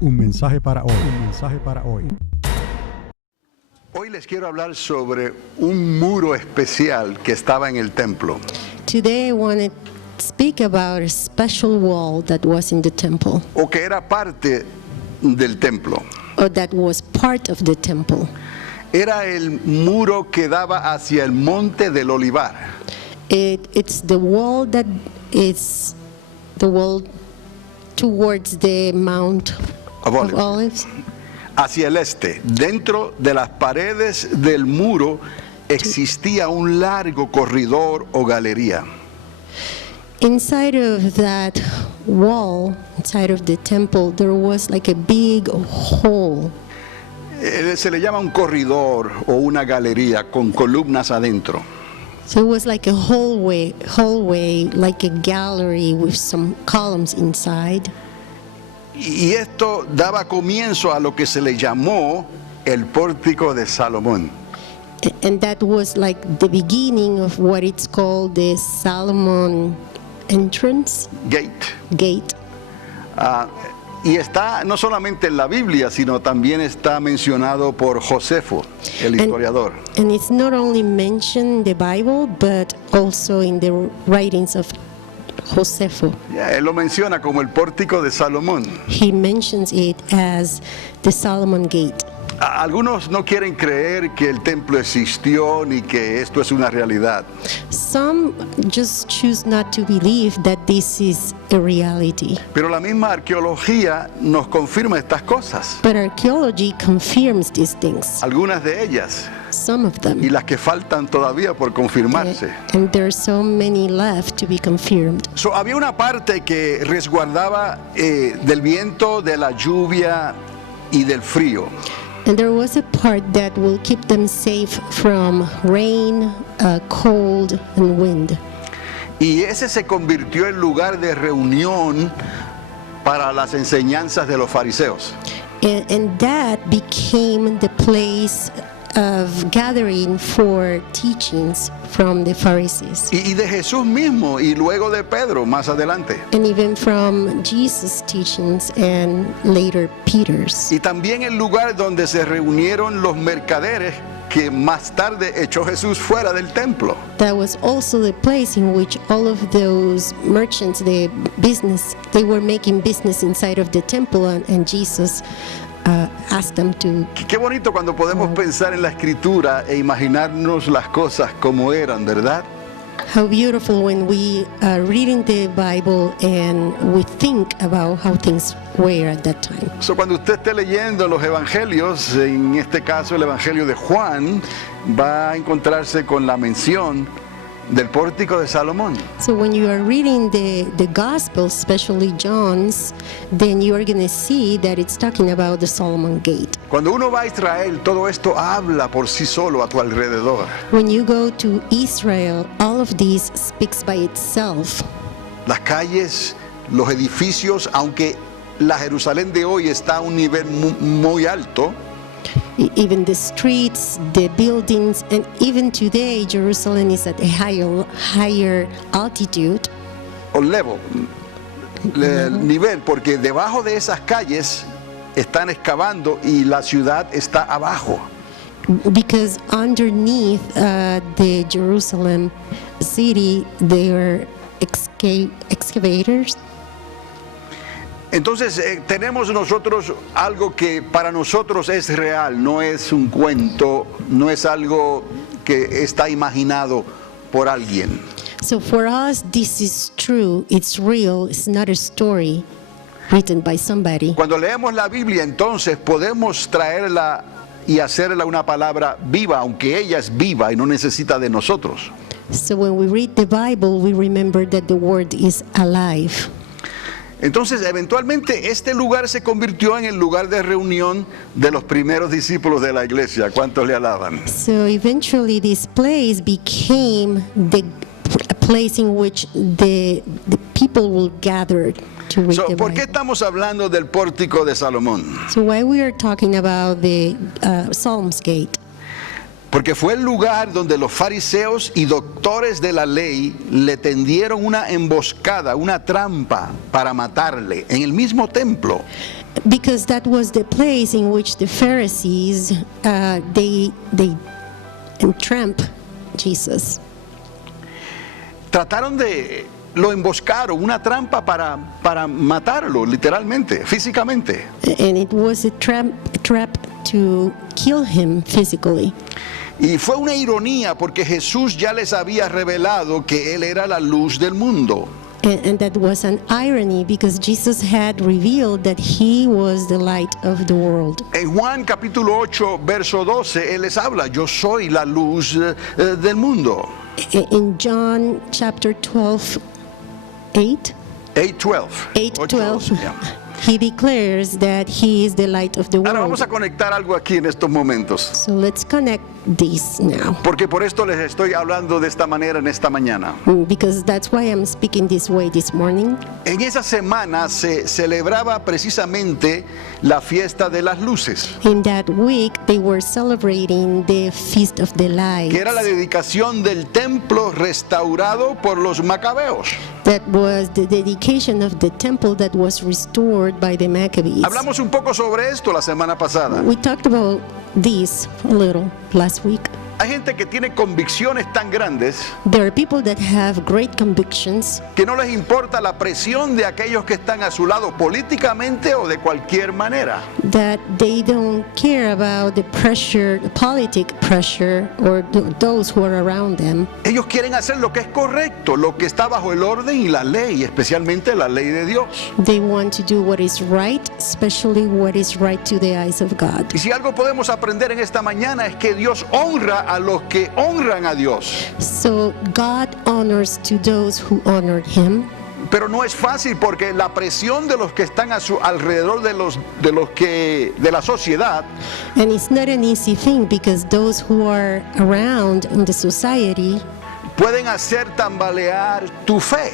Un mensaje para hoy. Un mensaje para hoy. Hoy les quiero hablar sobre un muro especial que estaba en el templo. Today I want to speak about a special wall that was in the temple, O que era parte del templo. or that was part of the temple. Era el muro que daba hacia el monte del Olivar. It's the wall that is the wall towards the Mount Of of Olives. Olives. Hacia el este. Dentro de las paredes del muro existía un largo corredor o galería. Inside of that wall, inside of the temple, there was like a big hole. Se le llama un corredor o una galería con columnas adentro. So it was like a hallway, like a gallery with some columns inside. Y esto daba comienzo a lo que se le llamó el pórtico de Salomón. And that was like the beginning of what it's called the Solomon entrance Gate. gate. Y está no solamente en la Biblia, sino también está mencionado por Josefo, el historiador. And it's not only mentioned in the Bible, but also in the writings of Josefo. Él lo menciona como el pórtico de Salomón. He mentions it as the Solomon gate. Algunos no quieren creer que el templo existió ni que esto es una realidad. Some just choose not to believe that this is a reality. Pero la misma arqueología nos confirma estas cosas. But archaeology confirms these things, Algunas de ellas some of them. y las que faltan todavía por confirmarse. And there are so many left to be confirmed. Había una parte que resguardaba del viento, de la lluvia y del frío. And there was a part that will keep them safe from rain, cold, and wind. Y ese se convirtió en lugar de reunión para las enseñanzas de los fariseos. And that became the place of gathering for teachings from the Pharisees. Y de Jesús mismo y luego de Pedro más adelante. And even from Jesus' teachings and later Peter's. Y también el lugar donde se reunieron los mercaderes que más tarde echó Jesús fuera del templo. That was also the place in which all of those merchants, they were making business inside of the temple, and Jesus asked them to. Qué bonito cuando podemos pensar en la escritura e imaginarnos las cosas como eran, ¿verdad? How beautiful when we read in the Bible and we think about how things were at that time. Cuando usted esté leyendo los evangelios, en este caso el evangelio de Juan, va a encontrarse con la mención del pórtico de Salomón. So when you are reading the Gospel, especially John's, then you are going to see that it's talking about the Solomon Gate. Cuando uno va a Israel, todo esto habla por sí solo a tu alrededor. When you go to Israel, all of this speaks by itself. Las calles, los edificios, aunque la Jerusalén de hoy está a un nivel muy alto, Even the streets, the buildings, and even today, Jerusalem is at a higher altitude. o level, nivel, porque debajo de esas calles están excavando y la ciudad está abajo. Because underneath the Jerusalem city, there are excavators. Entonces tenemos nosotros algo que para nosotros es real, no es un cuento, no es algo que está imaginado por alguien. So for us, this is true, it's real, it's not a story written by somebody. Cuando leemos la Biblia, entonces podemos traerla y hacerla una palabra viva, aunque ella es viva y no necesita de nosotros. So when we read the Bible, we remember that the word is alive. Entonces, eventualmente, este lugar se convirtió en el lugar de reunión de los primeros discípulos de la iglesia. ¿Cuántos le alaban? So eventually this place became a place in which the people will gather to read the ¿Por qué Bible. estamos hablando del pórtico de Salomón? So why we are talking about the Psalms Gate? Porque fue el lugar donde los fariseos y doctores de la ley le tendieron una emboscada, una trampa para matarle en el mismo templo. Because that was the place in which the Pharisees they entrapped Jesus. Lo emboscaron, una trampa para matarlo, literalmente, físicamente. And it was a trap to kill him physically. Y fue una ironía porque Jesús ya les había revelado que Él era la luz del mundo. And that was an irony because Jesus had revealed that he was the light of the world. En Juan capítulo 8, verso 12, Él les habla, yo soy la luz del mundo. In John chapter 12, 8, 8:12. Yeah. he declares that he is the light of the Ahora vamos world. a conectar algo aquí en estos momentos, So let's connect this now. porque por esto les estoy hablando de esta manera en esta mañana. Because that's why I'm speaking this way this morning. En esa semana se celebraba precisamente la fiesta de las luces, In that week, they were celebrating the Feast of the Lights. que era la dedicación del templo restaurado por los macabeos. That was the dedication of the temple that was restored by the Maccabees. Hablamos un poco sobre esto la semana pasada. We talked about this a little last week. Hay gente que tiene convicciones tan grandes There are people that have great convictions que no les importa la presión de aquellos que están a su lado políticamente o de cualquier manera. that they don't care about the pressure, the politic pressure, or those who are around them. Ellos quieren hacer lo que es correcto, lo que está bajo el orden y la ley, especialmente la ley de Dios. They want to do what is right, especially what is right to the eyes of God. Y si algo podemos aprender en esta mañana es que Dios honra a los que honran a Dios. So God honors to those who honored him. Pero no es fácil porque la presión de los que están a su alrededor de la sociedad And it's not an easy thing because those who are around in the society pueden hacer tambalear tu fe.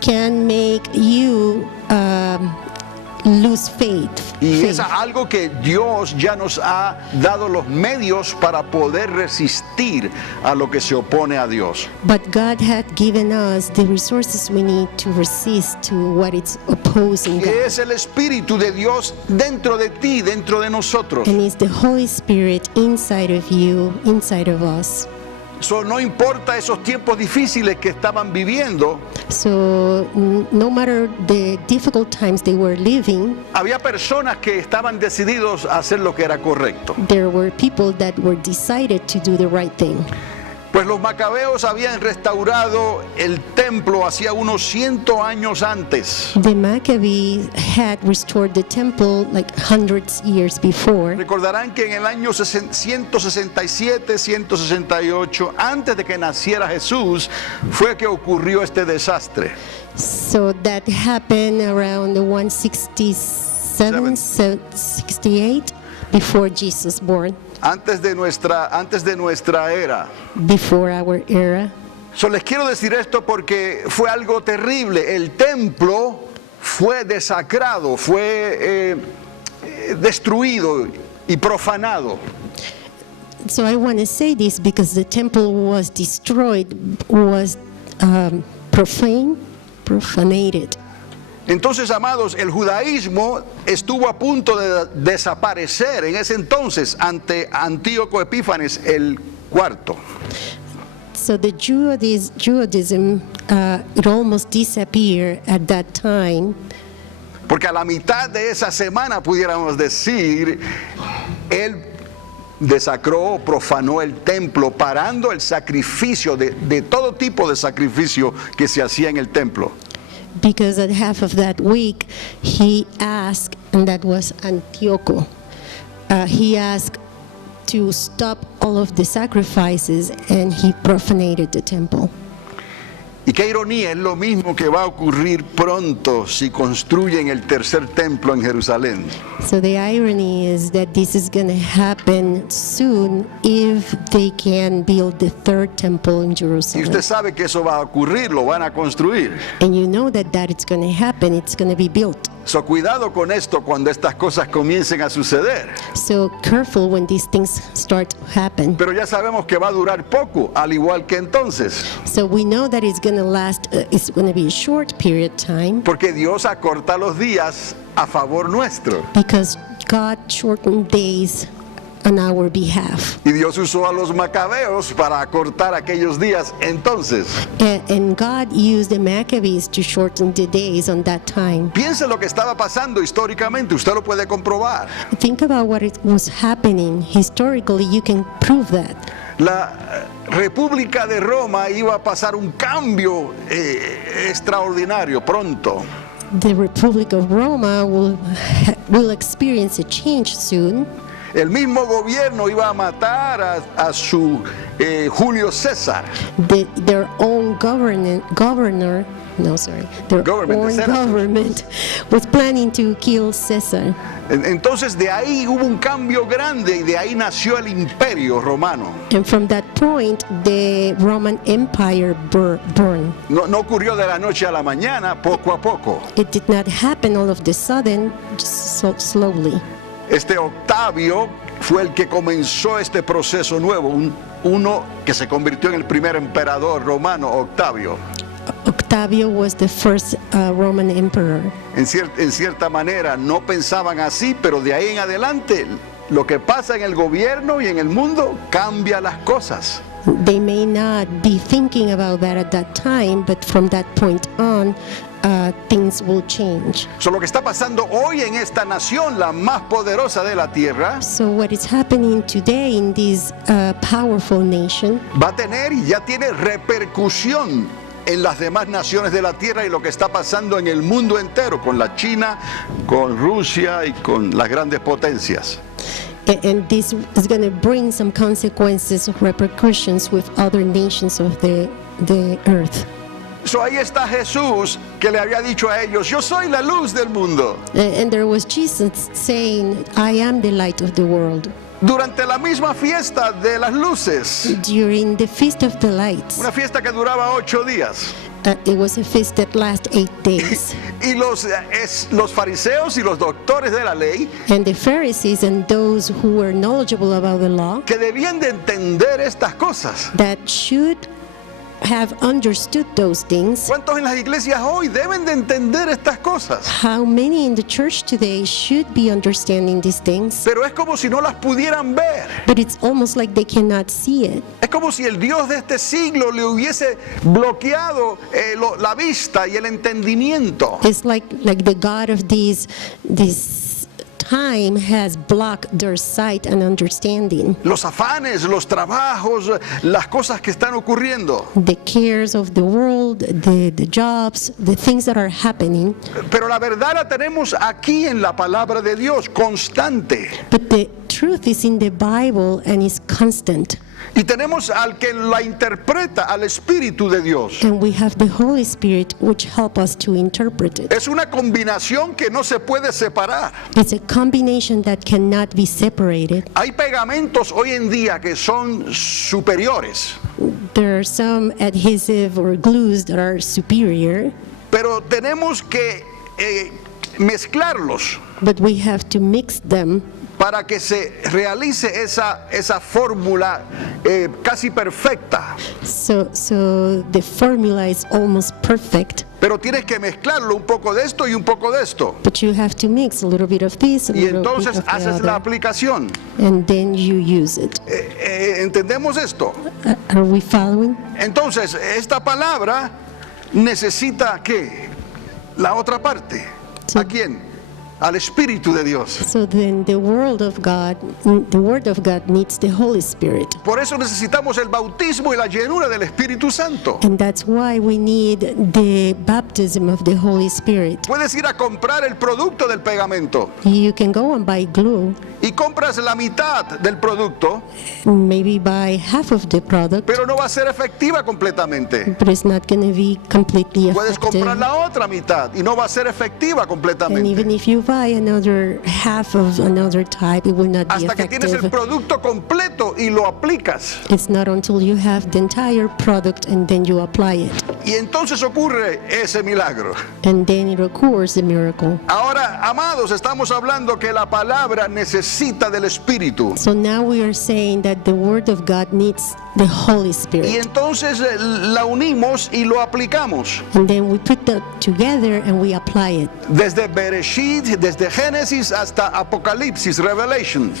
can make you lose faith. Y es algo que Dios ya nos ha dado los medios para poder resistir a lo que se opone a Dios. But God had given us the resources we need to resist to what is opposing God. Que es el Espíritu de Dios dentro de ti, dentro de nosotros. And it's the Holy Spirit inside of you, inside of us. So, no importa esos tiempos difíciles que estaban viviendo, So no matter the difficult times they were living, había personas que estaban decididos a hacer lo que era correcto. there were people that were decided to do the right thing. Pues los macabeos habían restaurado el templo hacía unos 100 años antes. The Maccabees had restored the temple like hundreds years before. Recordarán que en el año 167, 168, antes de que naciera Jesús, fue que ocurrió este desastre. So that happened around the 167, 68 before Jesus born, Antes de nuestra era. before our era. So, les quiero decir esto porque fue algo terrible. El templo fue desacrado, fue destruido y profanado. So I want to say this because the temple was destroyed, was profanated. Entonces, amados, el judaísmo estuvo a punto de desaparecer en ese entonces ante Antíoco Epífanes el cuarto. So the Judaism, it almost disappeared at that time. Porque a la mitad de esa semana, pudiéramos decir, él desacró, profanó el templo, parando el sacrificio de todo tipo de sacrificio que se hacía en el templo. Because at half of that week, he asked, and that was Antiocho, he asked to stop all of the sacrifices, and he profanated the temple. Y qué ironía, es lo mismo que va a ocurrir pronto si construyen el tercer templo en Jerusalén. So the irony is that this is going to happen soon if they can build the third temple in Y Jerusalem. usted sabe que eso va a ocurrir, lo van a construir. And you know that it's going to happen, it's going to be built. So, cuidado con esto cuando estas cosas comiencen a suceder. So careful when these things start to happen. Pero ya sabemos que va a durar poco, al igual que entonces. So we know that it's going to last, it's going to be a short period of time Porque Dios acorta los días a favor nuestro. because God shortened days on our behalf. Y Dios usó a los macabeos para acortar aquellos días entonces. And God used the Maccabees to shorten the days on that time. Piense lo que estaba pasando históricamente, usted lo puede comprobar. Think about what it was happening. Historically, you can prove that. La República de Roma iba a pasar un cambio extraordinario pronto. The Republic of Roma will experience a change soon. El mismo gobierno iba a matar a su Julio César. Their own government was planning to kill Caesar. Entonces de ahí hubo un cambio grande y de ahí nació el imperio romano. And from that point, the Roman Empire burned. No ocurrió de la noche a la mañana, poco a poco. It did not happen all of the sudden, just so slowly. Este Octavio fue el que comenzó este proceso nuevo, uno que se convirtió en el primer emperador romano, Octavio. Octavio was the first Roman emperor. En cierta manera no pensaban así, pero de ahí en adelante lo que pasa en el gobierno y en el mundo cambia las cosas. They may not be thinking about that at that time, but from that point on, things will change. So, lo que está pasando hoy en esta nación, la más poderosa de la tierra, So what is happening today in this powerful nation va a tener y ya tiene repercusión en las demás naciones de la tierra y lo que está pasando en el mundo entero, con la China, con Rusia y con las grandes potencias. and this is going to bring some consequences, repercussions with other nations of the earth. So, ahí está Jesús que le había dicho a ellos, yo soy la luz del mundo. And there was Jesus saying, I am the light of the world. Durante la misma fiesta de las luces, During the Feast of the Lights, una fiesta que duraba 8 días. it was a feast that lasted 8 days. Y los fariseos y los doctores de la ley, And the Pharisees and those who were knowledgeable about the law que debían de entender estas cosas. that should have understood those things. ¿Cuántos en las iglesias hoy deben de entender estas cosas? How many in the church today should be understanding these things? Pero es como si no las pudieran ver. But it's almost like they cannot see it. Es como si el Dios de este siglo le hubiese bloqueado la vista y el entendimiento. It's like the God of this time has blocked their sight and understanding. Los afanes, los trabajos, las cosas que están ocurriendo. The cares of the world, the jobs, the things that are happening. Pero la verdad la tenemos aquí en la palabra de Dios, constante. But the truth is in the Bible and is constant. Y tenemos al que la interpreta, al Espíritu de Dios. And we have the Holy Spirit which help us to interpret it. Es una combinación que no se puede separar. It's a combination that cannot be separated. Hay pegamentos hoy en día que son superiores, There are some adhesive or glues that are superior, pero tenemos que mezclarlos but we have to mix them para que se realice esa fórmula casi perfecta. so the formula is almost perfect. Pero tienes que mezclarlo un poco de esto y un poco de esto. But you have to mix a little bit of this, a Y little bit entonces of the haces la other, aplicación. and then you use it. ¿Entendemos esto? Are we following? Entonces, esta palabra necesita ¿qué? La otra parte. Sí. ¿A quién? Al Espíritu de Dios. So then the Word of God needs the Holy Spirit. Por eso necesitamos el bautismo y la llenura del Espíritu Santo. And that's why we need the baptism of the Holy Spirit. Puedes ir a comprar el producto del pegamento, You can go and buy glue, y compras la mitad del producto, maybe buy half of the product, pero no va a ser efectiva completamente. but it's not going to be completely Puedes comprar effective. la otra mitad y no va a ser efectiva And completamente. even if you buy another half of another type, it will not be Hasta que tienes el effective. producto completo y lo aplicas. It's not until you have the entire product and then you apply it. Y entonces ocurre ese milagro. And then it occurs the miracle. Ahora, amados, estamos hablando que la palabra necesita del Espíritu. So now we are saying that the Word of God needs the Holy Y Spirit. entonces la unimos y lo aplicamos. And then we put that together and we apply it. Desde Bereshit, desde Génesis hasta Apocalipsis, Revelation.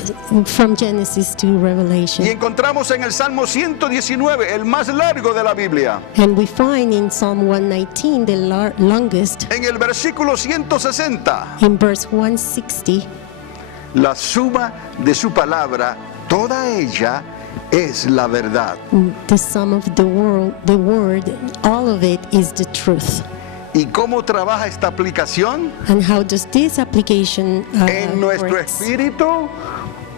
From Genesis to Y Revelation. encontramos en el Salmo 119, el más largo de la Biblia, And we find in Psalm 119, the longest, en el versículo 160, in verse 160, la suma de su palabra, toda ella es la verdad. the sum of the word, all of it is the truth. ¿Y cómo trabaja esta aplicación? And how does this application En nuestro works? espíritu,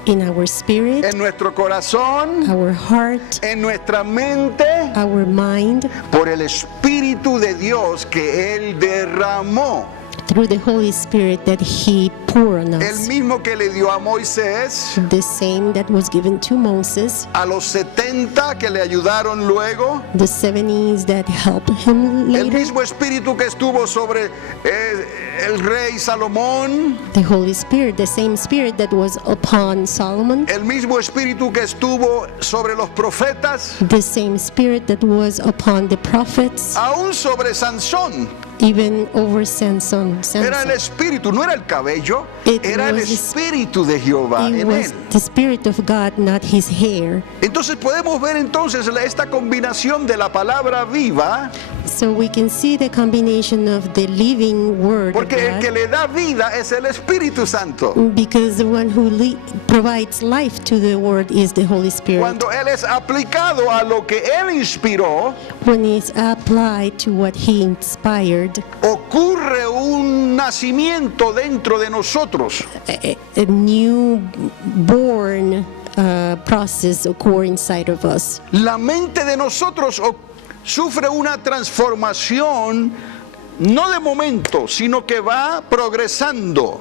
In our spirit, en nuestro corazón, our heart, en nuestra mente, our mind, por el Espíritu de Dios que Él derramó. through the Holy Spirit that He poured on El us. mismo que le dio a Moisés, The same that was given to Moses, a los 70 que le ayudaron luego, the 70s that helped him el later, mismo Espíritu que estuvo sobre el rey Salomón, the Holy Spirit, the same Spirit that was upon Solomon, el mismo Espíritu que estuvo sobre los profetas, the same Spirit that was upon the prophets, aún sobre Sansón. even over Samson. Era el Espíritu, no era el cabello, It era el was the- Espíritu de Jehová It en was él. the Spirit of God, not his hair. Entonces podemos ver entonces esta combinación de la palabra viva, So we can see the combination of the living Word of porque el que God, le da vida es el Espíritu Santo. because the one who provides life to the Word is the Holy Spirit. Cuando Él es aplicado a lo que Él inspiró, When it's applied to what He inspired, ocurre un nacimiento dentro de nosotros. a newborn process occurs inside of us. La mente de nosotros sufre una transformación, no de momento, sino que va progresando.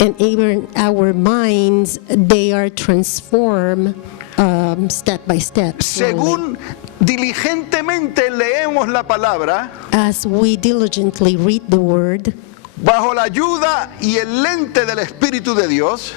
And even our minds, they are transformed step by step. slowly. Según diligentemente leemos la palabra, As we diligently read the Word, bajo la ayuda y el lente del Espíritu de Dios,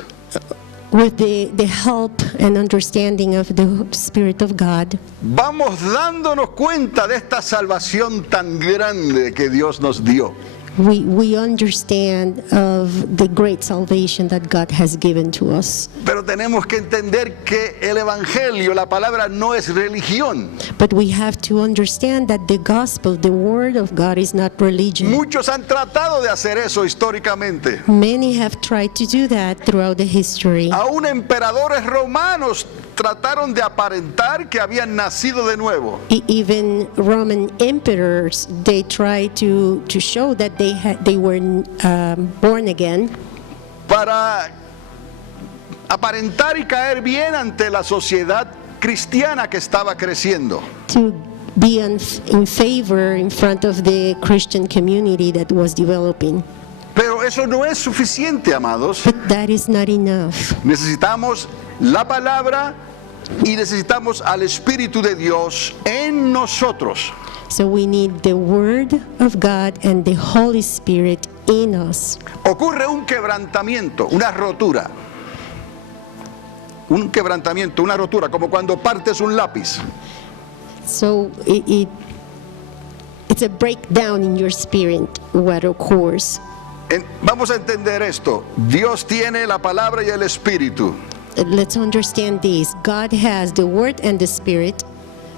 with the help and understanding of the Spirit of God, vamos dándonos cuenta de esta salvación tan grande que Dios nos dio. we understand of the great salvation that God has given to us. Pero tenemos que entender que el Evangelio, la palabra, no es religión. But we have to understand that the gospel, the Word of God, is not religion. Muchos han tratado de hacer eso históricamente. Many have tried to do that throughout the history. Aún emperadores romanos trataron de aparentar que habían nacido de nuevo. Even Roman emperors, they tried to show that they were born again, Para aparentar y caer bien ante la sociedad cristiana que estaba creciendo. to be in favor in front of the Christian community that was developing. Pero eso no es suficiente, amados. But that is not enough. Necesitamos la palabra y necesitamos al Espíritu de Dios en nosotros. So we need the Word of God and the Holy Spirit in us. Ocurre un quebrantamiento, una rotura. Un quebrantamiento, una rotura, como cuando partes un lápiz. So it's a breakdown in your spirit what occurs. Vamos a entender esto. Dios tiene la palabra y el Espíritu. Let's understand this. God has the Word and the Spirit.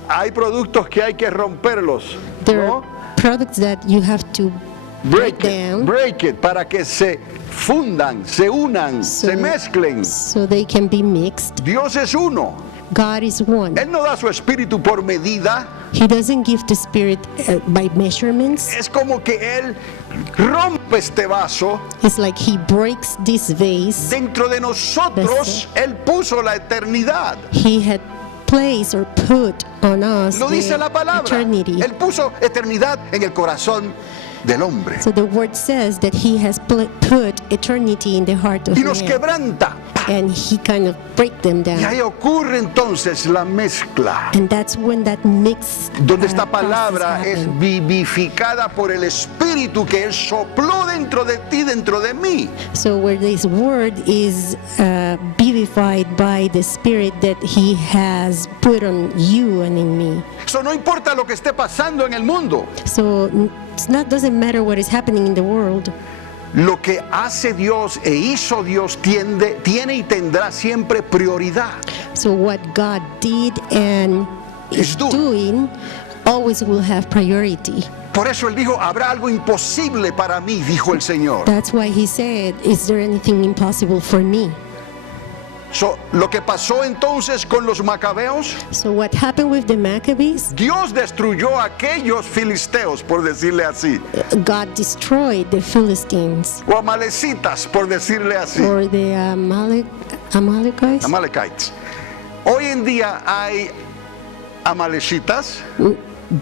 Hay productos que hay que romperlos, There ¿no? are products that you have to break down break it, para que se fundan, se unan, se mezclen. so they can be mixed. Dios es uno. God is one. Él no da su Espíritu por medida. He doesn't give the Spirit by measurements. Es como que Él rompe rompe este vaso, It's like he breaks this vase. dentro de nosotros Él puso la eternidad. He had placed or put on us Lo dice la the palabra. eternity. Él puso eternidad en el corazón del hombre. So the word says that he has put eternity in the heart of Y nos man. quebranta. And he kind of break them Y down. ahí ocurre entonces la mezcla, And that's when that mix donde esta process palabra es happen. vivificada por el Espíritu que Él sopló dentro de ti, dentro de mí. So where this word is vivified by the Spirit that he has put on you and in me. Eso no importa lo que esté pasando en el mundo. So doesn't matter what is happening in the world. Lo que hace Dios e hizo Dios tiene y tendrá siempre prioridad. So what God did and is Is doing. doing always will have priority. Por eso Él dijo, habrá algo imposible para mí, dijo el Señor. That's why he said, is there anything impossible for me? Lo que pasó entonces con los macabeos, So what happened with the Maccabees? Dios destruyó a aquellos filisteos, por decirle así, God destroyed the Philistines o amalecitas, por decirle así, or the Amalekites. Amalekites. Hoy en día hay amalecitas,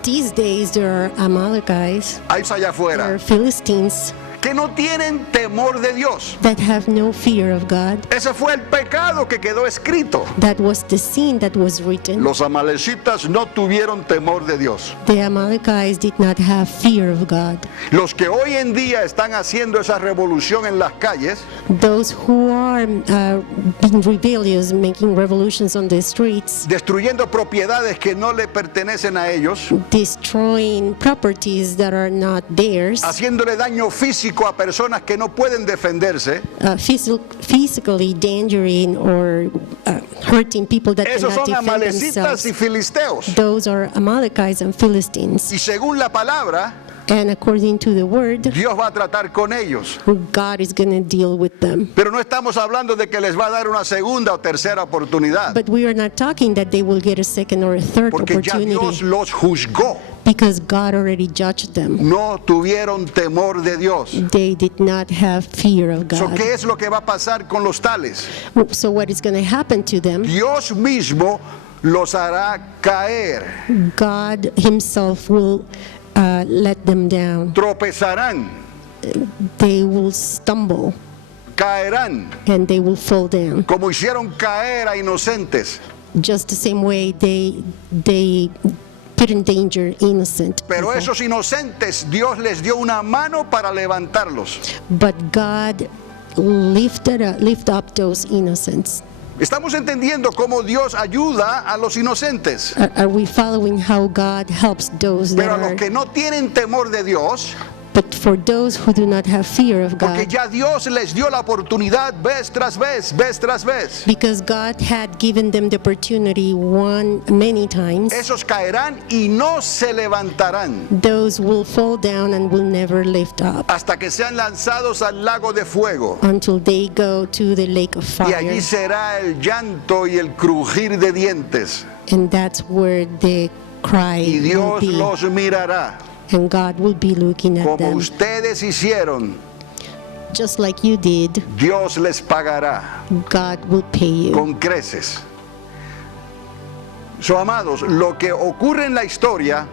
These days there are Amalekites hay allá or afuera, Philistines que no tienen temor de Dios. that have no fear of God. Ese fue el pecado que quedó escrito. That was the sin that was written. Los amalecitas no tuvieron temor de Dios. The Amalekites did not have fear of God. Los que hoy en día están haciendo esa revolución en las calles, Those who are being rebellious, making revolutions on the streets, destruyendo propiedades que no le pertenecen a ellos, destroying properties that are not theirs, haciéndole daño físico a personas que no pueden defenderse, physically endangering or hurting people that esos cannot son defend amalecitas y themselves. filisteos. Those are Amalekites and Philistines. Y según la palabra, And according to the word, Dios va a tratar con ellos. God is going to deal with them. Pero no estamos hablando de que les va a dar una segunda o tercera oportunidad, But we are not talking that they will get a second or a third porque ya Dios opportunity, los juzgó. because God already judged them. No tuvieron temor de Dios. They did not have fear of So, God. ¿qué es lo que va a pasar con los tales? So what is going to happen to them? Dios mismo los hará caer, God himself will let them down. tropezarán, They will stumble caerán, and they will fall down. como hicieron caer a inocentes. Just the same way they put in danger innocent Pero people. esos inocentes, Dios les dio una mano para levantarlos. But God lift up those innocents. Estamos entendiendo cómo Dios ayuda a los inocentes. Are we following how God helps those that Pero a are? los que no tienen temor de Dios, But for those who do not have fear of porque God, ya Dios les dio la oportunidad vez tras vez, vez tras vez, because God had given them the opportunity many times, esos caerán y no se levantarán those will fall down and will never lift up hasta que sean lanzados al lago de fuego. until they go to the lake of Y allí fire. será el llanto y el crujir de dientes. And that's where the cry Y will Dios be. los mirará, And God will be looking at como them. ustedes hicieron. Just like you did, Dios les pagará God will pay you. con creces. So, amados, lo que ocurre en la historia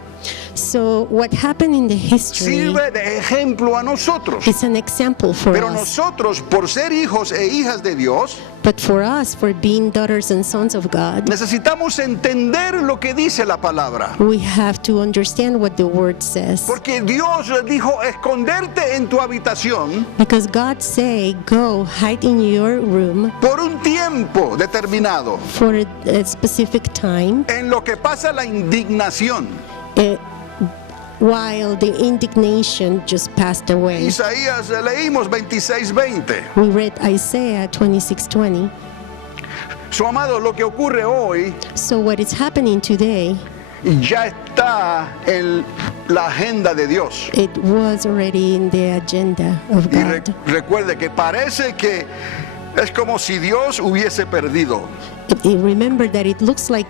So what happened in the history sirve de ejemplo a nosotros. is an example for Pero us. nosotros, por ser hijos e hijas de Dios, But for us, for being daughters and sons of God, necesitamos entender lo que dice la palabra. we have to understand what the word says. Porque Dios dijo, esconderte en tu habitación Because God say, go hide in your room por un tiempo determinado, for a specific time, en lo que pasa la indignación. while the indignation just passed away. Isaías, leímos 26:20. We read Isaiah 26:20. So, amado, lo que ocurre hoy So what is happening today, ya está en la agenda de Dios. it was already in the agenda of Y God. recuerde que parece que Es como si Dios hubiese perdido, Remember that it looks like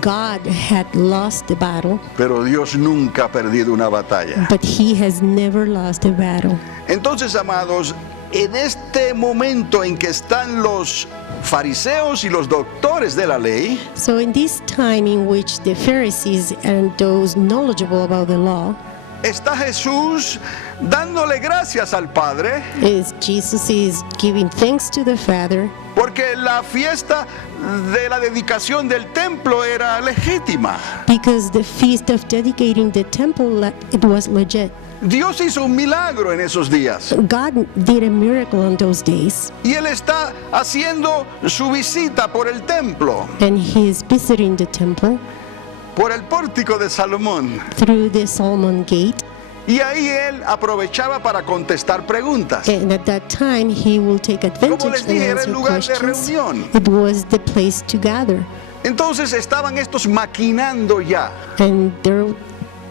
God had lost the battle, pero Dios nunca ha perdido una batalla. but he has never lost a battle. Entonces, amados, en este momento en que están los fariseos y los doctores de la ley, So in this time in which the Pharisees and those knowledgeable about the law, está Jesús dándole gracias al Padre, Jesus is giving thanks to the Father, porque la fiesta de la dedicación del templo era legítima. because the feast of dedicating the temple, it was legit. Dios hizo un milagro en esos días God did a miracle on those days, y Él está haciendo su visita por el templo, and he is visiting the temple por el pórtico de Salomón. through the Solomon Gate, Y ahí Él aprovechaba para contestar preguntas. and at that time he will take advantage Como les and dije, era answer el lugar de questions. reunión. It was the place to gather, Entonces estaban estos maquinando ya. and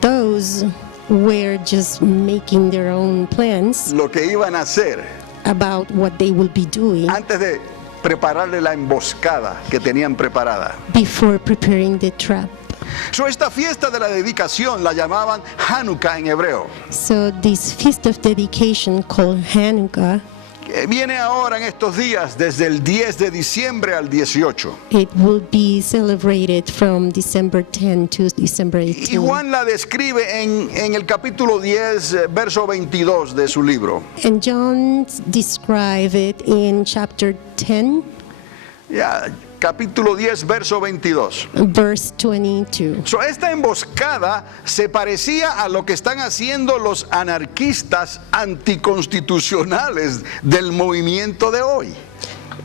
those were just making their own plans Lo que iban a hacer about what they will be doing antes de prepararle la emboscada que tenían preparada. before preparing the trap. So, esta fiesta de la dedicación la llamaban Hanukkah en hebreo. So this feast of dedication called Hanukkah, Que viene ahora en estos días desde el 10 de diciembre al 18. it will be celebrated from December 10 to December Y 18. Juan la describe en el capítulo 10, verso 22 de su libro. And John describes it in chapter 10, Ya, capítulo 10, verso 22. verse 22. So, esta emboscada se parecía a lo que están haciendo los anarquistas anticonstitucionales del movimiento de hoy.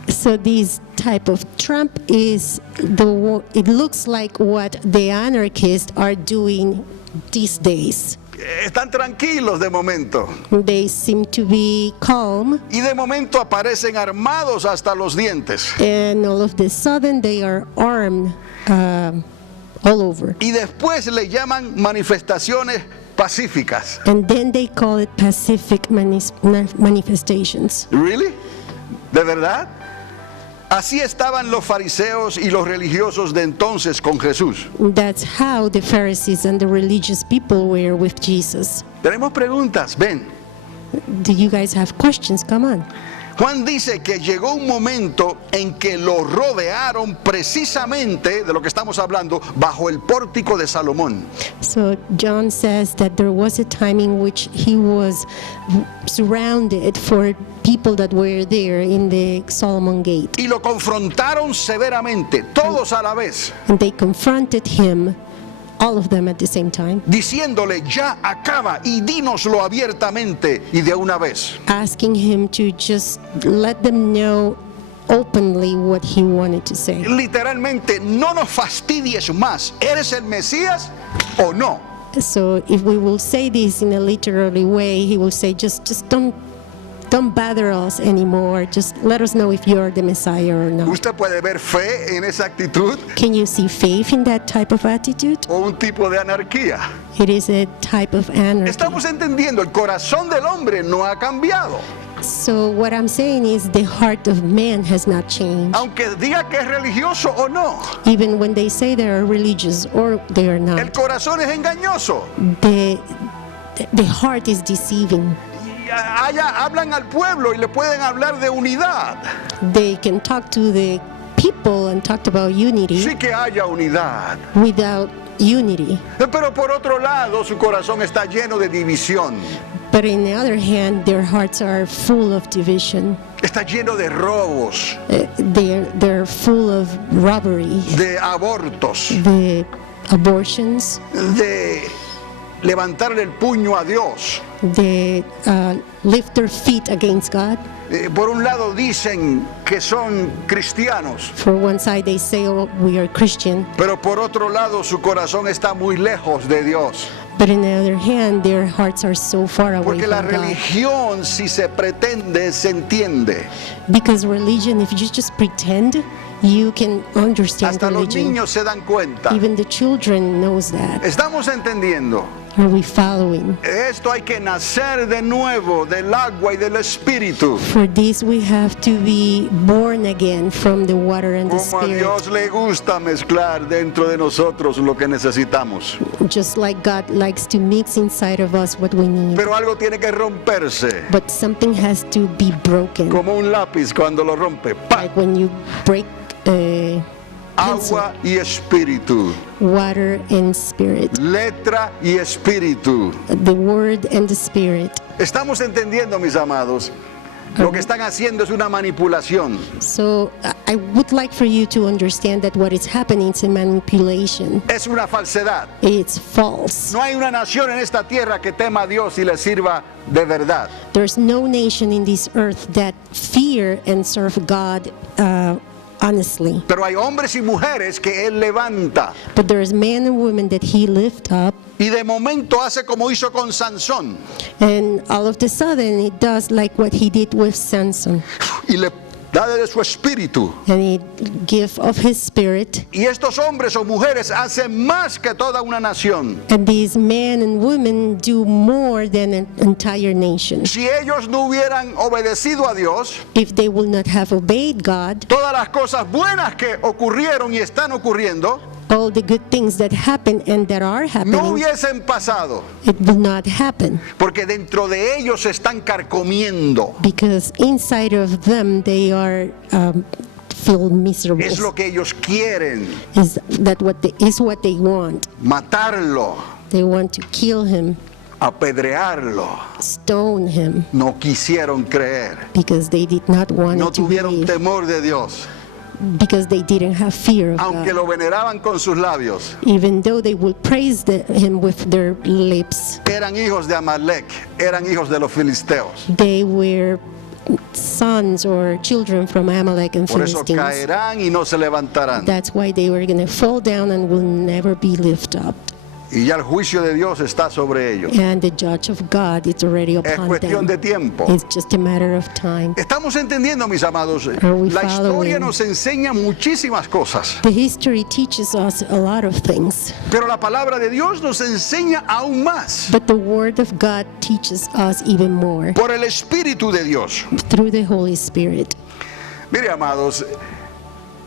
So this type of trap is it looks like what the anarchists are doing these days. Están tranquilos de momento They seem to be calm, y de momento aparecen armados hasta los dientes. and all of the sudden they are armed all over. Y después le llaman manifestaciones pacíficas. And then they call it pacific manifestations. ¿Really? ¿De verdad? Así estaban los fariseos y los religiosos de entonces con Jesús. That's how the Pharisees and the religious people were with Jesus. Tenemos preguntas, ven. Do you guys have questions? Come on. Juan dice que llegó un momento en que lo rodearon precisamente, de lo que estamos hablando, bajo el pórtico de Salomón. So John says that there was a time in which he was surrounded for people that were there in the Solomon Gate. Y lo confrontaron severamente, todos a la vez, And they confronted him, all of them at the same time, diciéndole, ya acaba y dínoslo abiertamente y de una vez. asking him to just let them know openly what he wanted to say. Literalmente, no nos fastidies más, ¿eres el Mesías o no? So if we will say this in a literary way, he will say, just don't bother us anymore. Just let us know if you're the Messiah or not. ¿Usted puede ver fe en esa actitud Can you see faith in that type of attitude? o un tipo de anarquía? It is a type of anarchy. Estamos entendiendo, el corazón del hombre no ha cambiado. So what I'm saying is the heart of man has not changed. Aunque diga que es religioso o no, Even when they say they are religious or they are el not, corazón es engañoso. the heart is deceiving. Y allá hablan al pueblo y le pueden hablar de unidad. They can talk to the people and talk about unity Sí que haya unidad. without unity. Pero por otro lado, su corazón está lleno de división. But on the other hand, their hearts are full of division. Está lleno de robos, They're full of robbery, de abortos, the abortions, de levantarle el puño a Dios. they lift their feet against God. Por un lado dicen que son cristianos, For one side, they say, oh, we are Christian. pero por otro lado su corazón está muy lejos de Dios. But on the other hand, their hearts are so far away Porque la from God. religión, si se pretende, se entiende. Because religion, if you just pretend, you can understand Hasta los religion. niños se dan cuenta. Even the children knows that. Estamos entendiendo. Are we following? Esto hay que nacer de nuevo del agua y del espíritu. For this we have to be born again from the water and the Como a Spirit. Dios le gusta mezclar dentro de nosotros lo que necesitamos. Just like God likes to mix inside of us what we need. Pero algo tiene que romperse. But something has to be broken. Como un lápiz cuando lo rompe. ¡Pa! Like when you break pencil, Agua y espíritu. water and spirit. Letra y espíritu. The word and the spirit. Estamos entendiendo, mis amados. Lo que están haciendo es una manipulación. So I would like for you to understand that what is happening is a manipulation. Es una falsedad. It's false. No hay una nación en esta tierra que tema a Dios y le sirva de verdad. There's no nation in this earth that fear and serve God honestly. Pero hay hombres y mujeres que Él levanta. But there's men and women that he lift up, Y de momento hace como hizo con Sansón. and all of a sudden it does like what he did with Samson, Y le da de su espíritu. and he give of his spirit. Y estos hombres o mujeres hacen más que toda una nación. And these men and women do more than an entire nation. Si ellos no hubieran obedecido a Dios, If they will not have obeyed God, todas las cosas buenas que ocurrieron y están ocurriendo all the good things that happen and that are no happening, hubiesen pasado. it will not happen. Porque dentro de ellos se están carcomiendo. Because inside of them they are feel miserable. Es lo que ellos quieren. Is that what they want? Matarlo, They want to kill him, apedrearlo. stone him, No quisieron creer. because they did not want No to tuvieron believe, temor de Dios. because they didn't have fear of Aunque God. lo veneraban con sus labios. Even though they would praise him with their lips, Eran hijos de Amalek. Eran hijos de los filisteos. they were sons or children from Amalek and Por eso Philistines. caerán y no se levantarán. That's why they were going to fall down and will never be lifted up. Y ya el juicio de Dios está sobre ellos. And the judge of God is already Es upon cuestión de them. tiempo. It's just a matter of time. Estamos entendiendo, mis amados. Are we La historia following? nos enseña muchísimas cosas. The history teaches us a lot of things, Pero la palabra de Dios nos enseña aún más. but the Word of God teaches us even more Por el Espíritu de Dios. through the Holy Spirit. Mire, amados,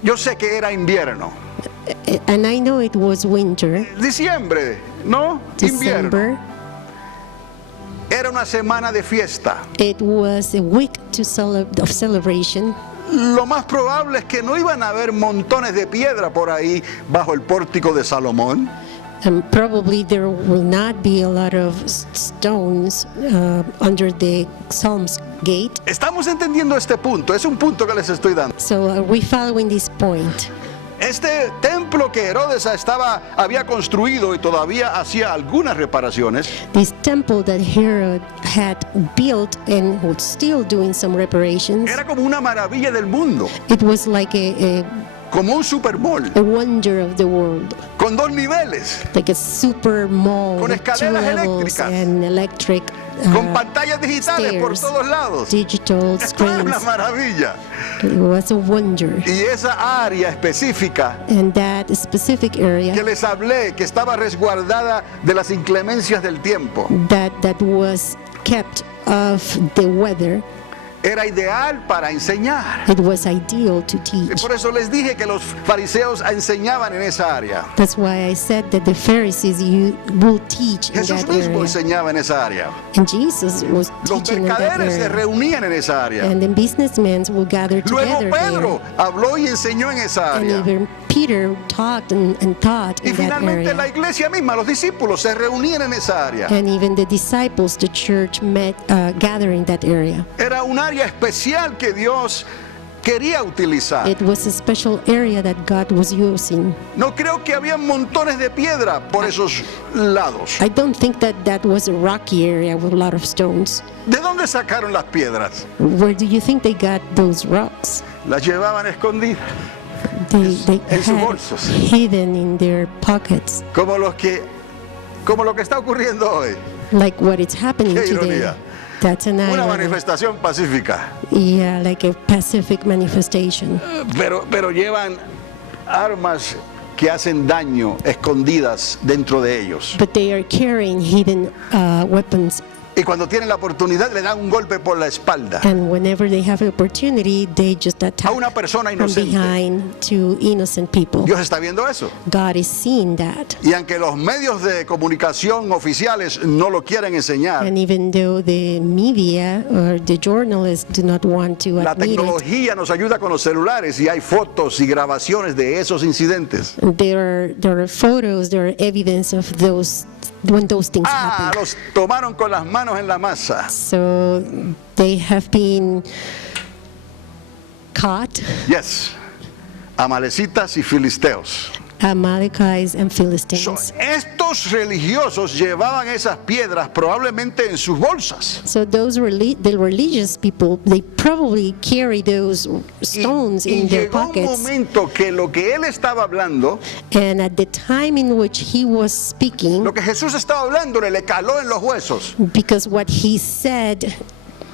yo sé que era invierno. And I know it was winter, Diciembre, ¿no? Invierno. December. Era una semana de fiesta. It was a week of celebration. Lo más probable es que no iban a haber montones de piedra por ahí bajo el pórtico de Salomón. And probably there will not be a lot of stones under the Psalms gate. Estamos entendiendo este punto. Es un punto que les estoy dando. So are we following this point? Este templo que Herodes había construido y todavía hacía algunas reparaciones, This temple that Herod had built and was still doing some reparations, era como una maravilla del mundo, it was like a como un supermall, wonder of the world, con 2 niveles, like a super mall Con with 2 escaleras levels eléctricas. and electric con pantallas digitales por stairs, todos lados. digital Esto era una screens. maravilla. It was a wonder. Y esa área específica And that specific que area les hablé, que estaba resguardada de las inclemencias del tiempo, that was kept of the weather, era ideal para enseñar. it was ideal to Y teach. por eso les dije que los fariseos enseñaban en esa área. That's why I said that the Pharisees will teach in Jesús that mismo area. enseñaba en esa área. And Jesus was Los teaching in that mercaderes se area. reunían en esa área. And the businessmen will gather Luego together Pedro there. habló y enseñó en esa And área. even Peter talked and taught Y in that finalmente la area. iglesia misma, los discípulos, se reunían en esa área. And even the disciples, the church, met gather in that area. Era un área especial que Dios quería utilizar. It was a special area that God was using. No creo que había montones de piedra por esos lados. I don't think that was a rocky area with a lot of stones. ¿De dónde sacaron las piedras? Where do you think they got those rocks? Las llevaban escondidas, They En sus had bolsos. hidden in their pockets, como lo que está ocurriendo hoy. like what is happening Qué today. ironía. That's an Una irony. manifestación pacífica. Yeah, like a Pacific manifestation. Pero llevan armas que hacen daño escondidas dentro de ellos. but they are carrying hidden weapons. Y cuando tienen la oportunidad le dan un golpe por la espalda And whenever they have an opportunity, they just a attack una persona from inocente. behind to innocent people. Dios está viendo eso. God is seeing that. Y aunque los medios de comunicación oficiales no lo quieren enseñar, And even though the media or the journalists do not want to la admit it, tecnología nos ayuda con los celulares y hay fotos y grabaciones de esos incidentes. there are photos, there are evidence of those when those things happen. Los tomaron con las manos en la masa. So they have been caught, Yes. Amalecitas y filisteos. Amalekites and So, Philistines. estos religiosos llevaban esas piedras probablemente en sus bolsas. So those the religious people, they probably carry those stones Y in their llegó un pockets. momento que lo que él estaba hablando, And at the time in which he was speaking, lo que Jesús estaba hablando le caló en los huesos. because what he said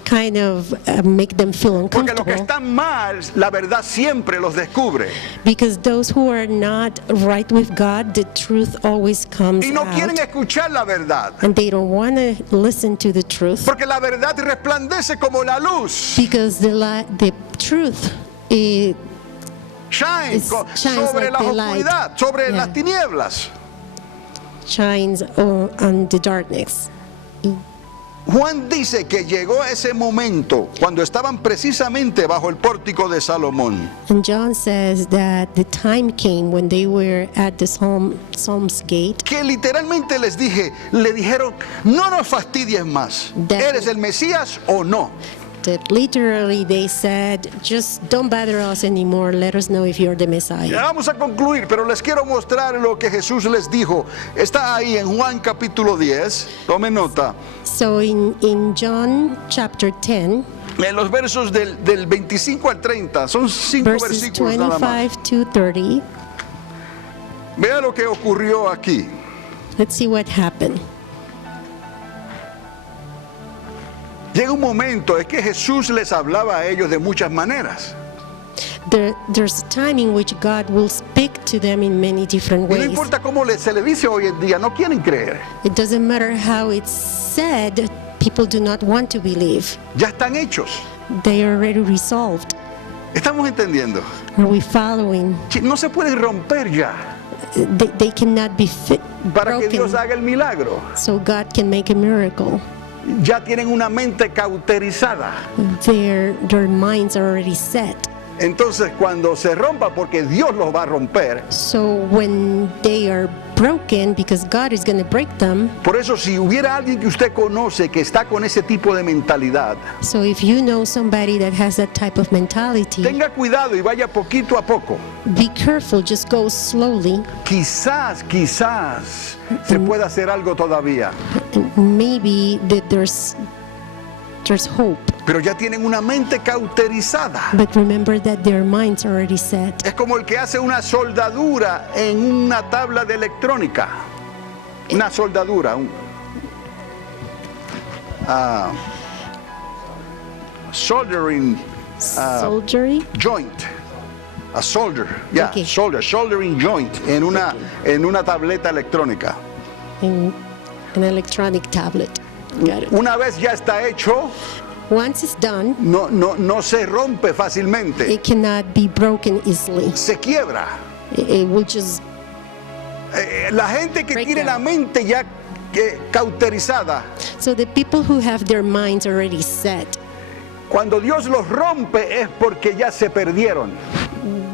kind of make them feel Porque los que uncomfortable, están mal, la verdad siempre los descubre. because those who are not right with God, the truth always comes Y no quieren out, escuchar la verdad. and they don't want to listen to the truth, Porque la verdad resplandece como la luz. because the truth is Shine shines sobre like la the light. oscuridad, sobre Yeah. las tinieblas. shines on the darkness. Juan dice que llegó ese momento cuando estaban precisamente bajo el pórtico de Salomón. And John says that the time came when they were at the Psalm's gate, Que literalmente le dijeron, no nos fastidies más. That- ¿Eres el Mesías o no? that literally they said, just don't bother us anymore, let us know if you're the Ya Messiah. vamos a concluir, pero les quiero mostrar lo que Jesús les dijo. Está ahí en Juan capítulo 10, tomen nota, So in John chapter 10, en los versos del 25 al 30, son 5 verses versículos nada más. 25 to 30, Vea lo que ocurrió aquí. let's see what happened. Llega un momento, es que Jesús les hablaba a ellos de muchas maneras. There's a time in which God will speak to them in many different Y no ways. importa cómo se le dice hoy en día, no quieren creer. It doesn't matter how it's said, people do not want to believe. Ya están hechos. They are already resolved. Estamos entendiendo. Are we following? No se pueden romper ya They cannot be para que Dios broken, haga el milagro. so God can make a miracle. Ya tienen una mente cauterizada. Their minds are already set. Entonces cuando se rompa, porque Dios los va a romper. So when they are broken, because God is going to break them, Por eso si hubiera alguien que usted conoce que está con ese tipo de mentalidad, so if you know somebody that has that type of mentality, tenga cuidado y vaya poquito a poco. be careful, just go slowly. Quizás se pueda hacer algo todavía. And maybe that there's hope. Pero ya tienen una mente cauterizada. But remember that their minds are already set. Es como el que hace una soldadura en una tabla de electrónica. Una soldadura. Soldering Soldiery? joint. A solder. Yeah, Okay. soldering joint en una tableta electrónica. In an electronic tablet. Got it. Una vez ya está hecho, Once it's done, no se rompe fácilmente. it cannot be broken easily. Se quiebra. It will just, La gente que Break tiene la down. mente ya cauterizada, so the people who have their minds already set, cuando Dios los rompe es porque ya se perdieron.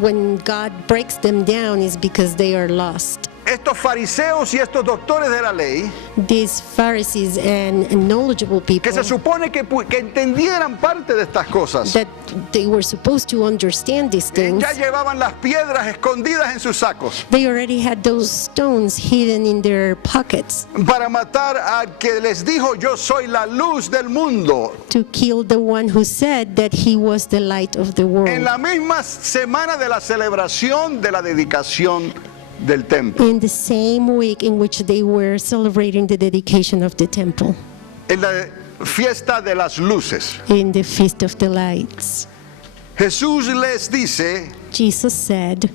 when God breaks them down is because they are lost. Estos fariseos y estos doctores de la ley, These Pharisees and knowledgeable que people se supone que entendieran parte de estas cosas, that they were supposed to understand these things, ya llevaban las piedras escondidas en sus sacos they already had those stones hidden in their pockets para matar al que les dijo yo soy la luz del mundo. to kill the one who said that he was the light of the En world. la misma semana de la celebración de la dedicación del templo, In the same week in which they were celebrating the dedication of the temple, en la fiesta de las luces, in the Feast of the Lights, Jesús les dice, Jesus said,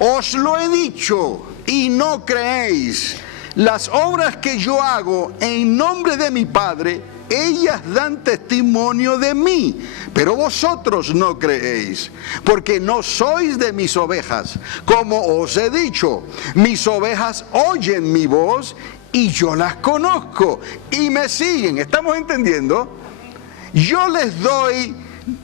os lo he dicho y no creéis. Las obras que yo hago en nombre de mi Padre, ellas dan testimonio de mí, pero vosotros no creéis, porque no sois de mis ovejas. Como os he dicho, mis ovejas oyen mi voz y yo las conozco y me siguen. ¿Estamos entendiendo? Yo les doy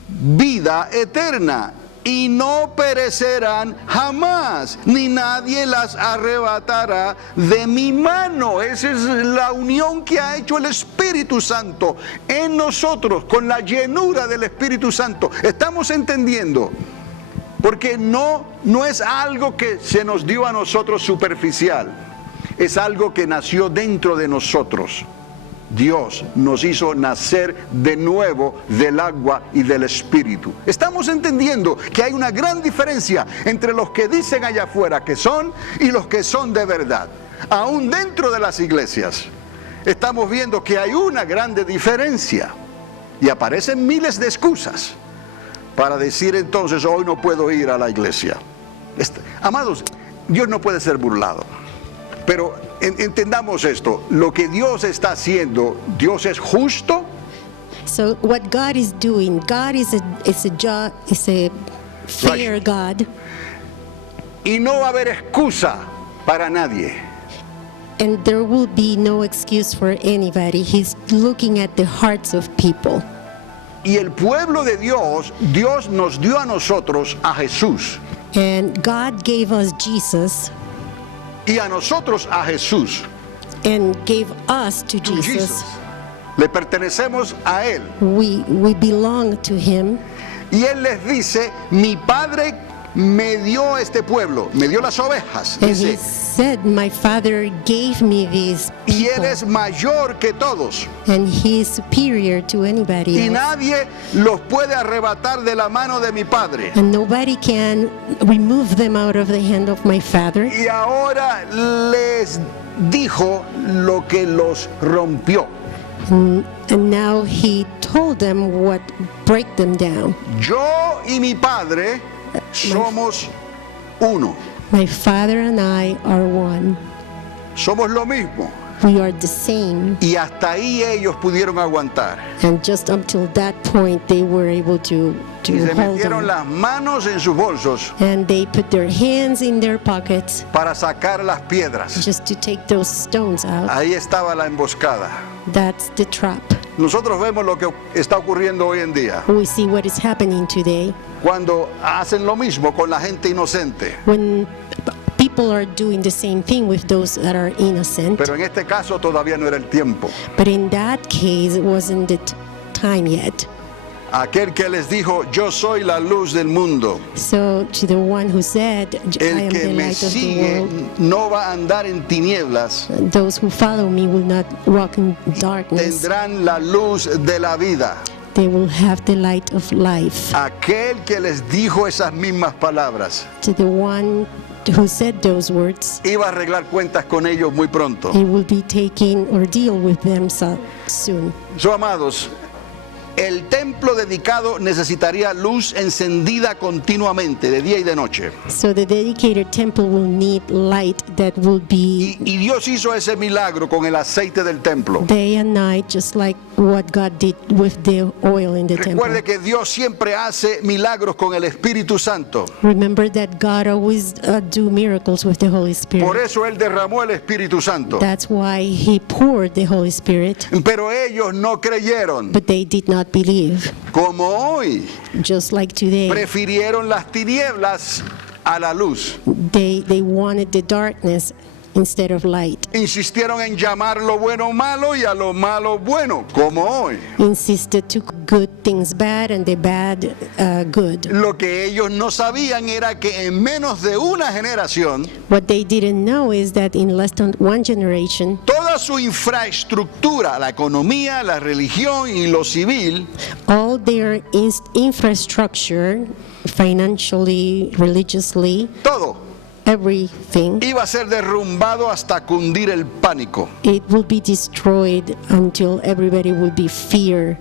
vida eterna y no perecerán jamás, ni nadie las arrebatará de mi mano. Esa es la unión que ha hecho el Espíritu Santo en nosotros, con la llenura del Espíritu Santo. ¿Estamos entendiendo? Porque no es algo que se nos dio a nosotros superficial, es algo que nació dentro de nosotros. Dios nos hizo nacer de nuevo del agua y del Espíritu. Estamos entendiendo que hay una gran diferencia entre los que dicen allá afuera que son y los que son de verdad. Aún dentro de las iglesias estamos viendo que hay una grande diferencia y aparecen miles de excusas para decir entonces hoy no puedo ir a la iglesia. Amados, Dios no puede ser burlado. Pero entendamos esto, lo que Dios está haciendo, Dios es justo. So what God is doing, God is a fair God, Y no va a haber excusa para nadie. and there will be no excuse for anybody. He's looking at the hearts of people. Y el pueblo de Dios, Dios nos dio a nosotros a Jesús. And God gave us Jesus Y a nosotros a Jesús. and gave us to To Jesus. Le pertenecemos a Él. We belong to Him. Y Él les dice, mi Padre me dio este pueblo, me dio las ovejas. And He Dice, said, my Father gave me these y Él people, es mayor que todos. and He is superior to anybody Y else. nadie los puede arrebatar de la mano de mi Padre. And nobody can remove them out of the hand of my Father. Y ahora les dijo lo que los rompió. And now He told them what break them down. Yo y mi Padre somos uno. My Father and I are one. Somos lo mismo. We are the same. Y hasta ahí ellos pudieron aguantar. And just until that point, they were able to Y se hold metieron on. las manos en sus bolsos And they put their hands in their pockets para sacar las piedras. just to take those stones out. Ahí estaba la emboscada. That's the trap. Nosotros vemos lo que está ocurriendo hoy en día, We see what is happening today cuando hacen lo mismo con la gente inocente. when people are doing the same thing with those that are innocent. Pero en este caso todavía no era el tiempo. But in that case, it wasn't the time yet. Aquel que les dijo, yo soy la luz del mundo. So to the one who said, I El am que the me light of the sigue world, no va a andar en tinieblas, those who follow me will not walk in darkness. tendrán la luz de la vida. They will have the light of life. Aquel que les dijo esas mismas palabras To the one who said those words, iba a arreglar cuentas con ellos muy pronto. he will be taking or deal with them soon. So, amados, el templo dedicado necesitaría luz encendida continuamente, de día y de noche. So the dedicated temple will need light that will be Y Dios hizo ese milagro con el aceite del templo. day and night, just like what God did with the oil in the temple. Recuerde que Dios siempre hace milagros con el Espíritu Santo. Remember that God always do miracles with the Holy Por Spirit. eso Él derramó el Espíritu Santo. That's why He poured the Holy Spirit, Pero ellos no creyeron. but they did not believe. Como hoy, Just like today, prefirieron las tinieblas a la luz. they wanted the darkness instead of light. Insistieron en llamar lo bueno malo y a lo malo bueno, como hoy. Insisted to good things bad and the bad good. Lo que ellos no sabían era que en menos de una generación, What they didn't know is that in less than one generation, toda su infraestructura, la economía, la religión y lo civil, all their infrastructure, financially, religiously, todo everything, iba a ser derrumbado hasta cundir el pánico. it will be destroyed until everybody will be fearful.